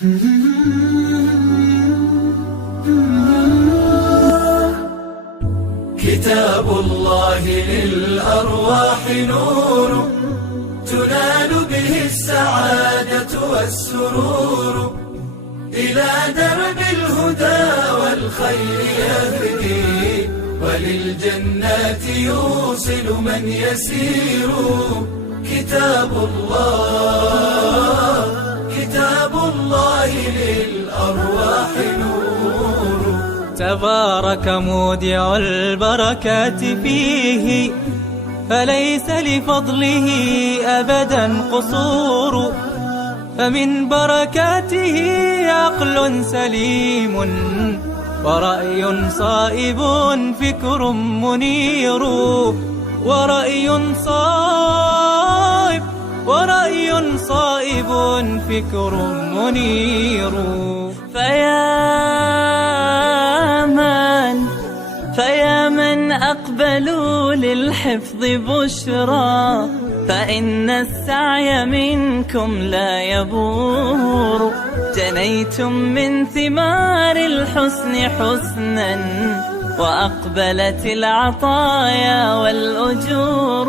كتاب الله للأرواح نور، تنال به السعادة والسرور، إلى درب الهدى والخير يهدي، وللجنات يوصل من يسير. كتاب الله للأرواح نور. تبارك مودع البركات فيه، فليس لفضله أبدا قصور. فمن بركاته عقل سليم، ورأي صائب فكر منير. ورأي صائب فكر منير. فيا من أقبلوا للحفظ بشرى، فإن السعي منكم لا يبور. جنيتم من ثمار الحسن حسنا، وأقبلت العطايا والأجور.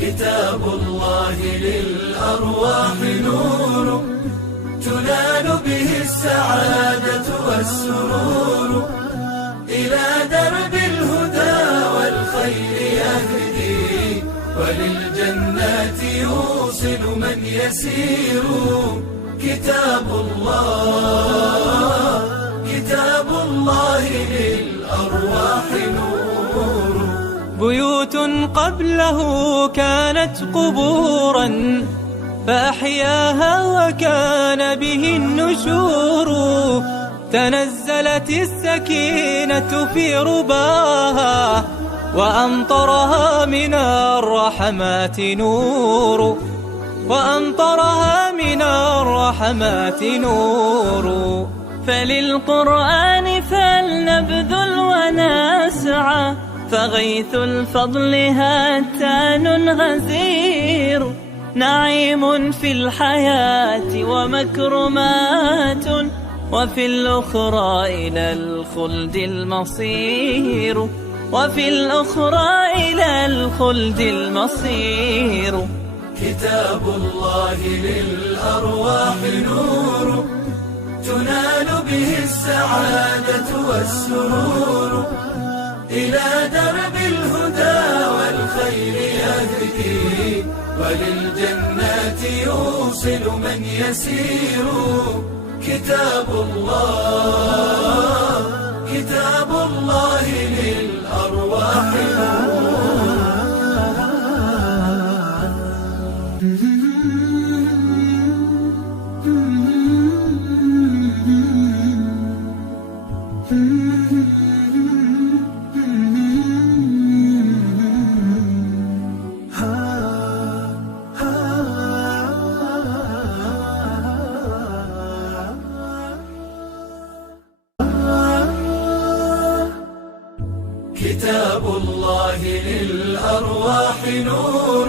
كتاب الله للأرواح نور، تنال به السعادة والسرور، إلى درب الهدى والخير يهدي، وللجنات يوصل من يسير. كتاب الله للأرواح نور. بيوت قبله كانت قبورا، فأحياها وكان به النشور. تنزلت السكينة في رباها، وأمطرها من الرحمات نور. فللقرآن فلنبذل ونسعى، فغيث الفضل هاتان غزير. نعيم في الحياة ومكرمات، وفي الأخرى إلى الخلد المصير. كتاب الله للأرواح نور، تنال به السعادة والسرور، إلى درب الهدى والخير يهدي، وللجنات يوصل من يسير. كتاب الله للأرواح نور. كتاب الله للأرواح نور،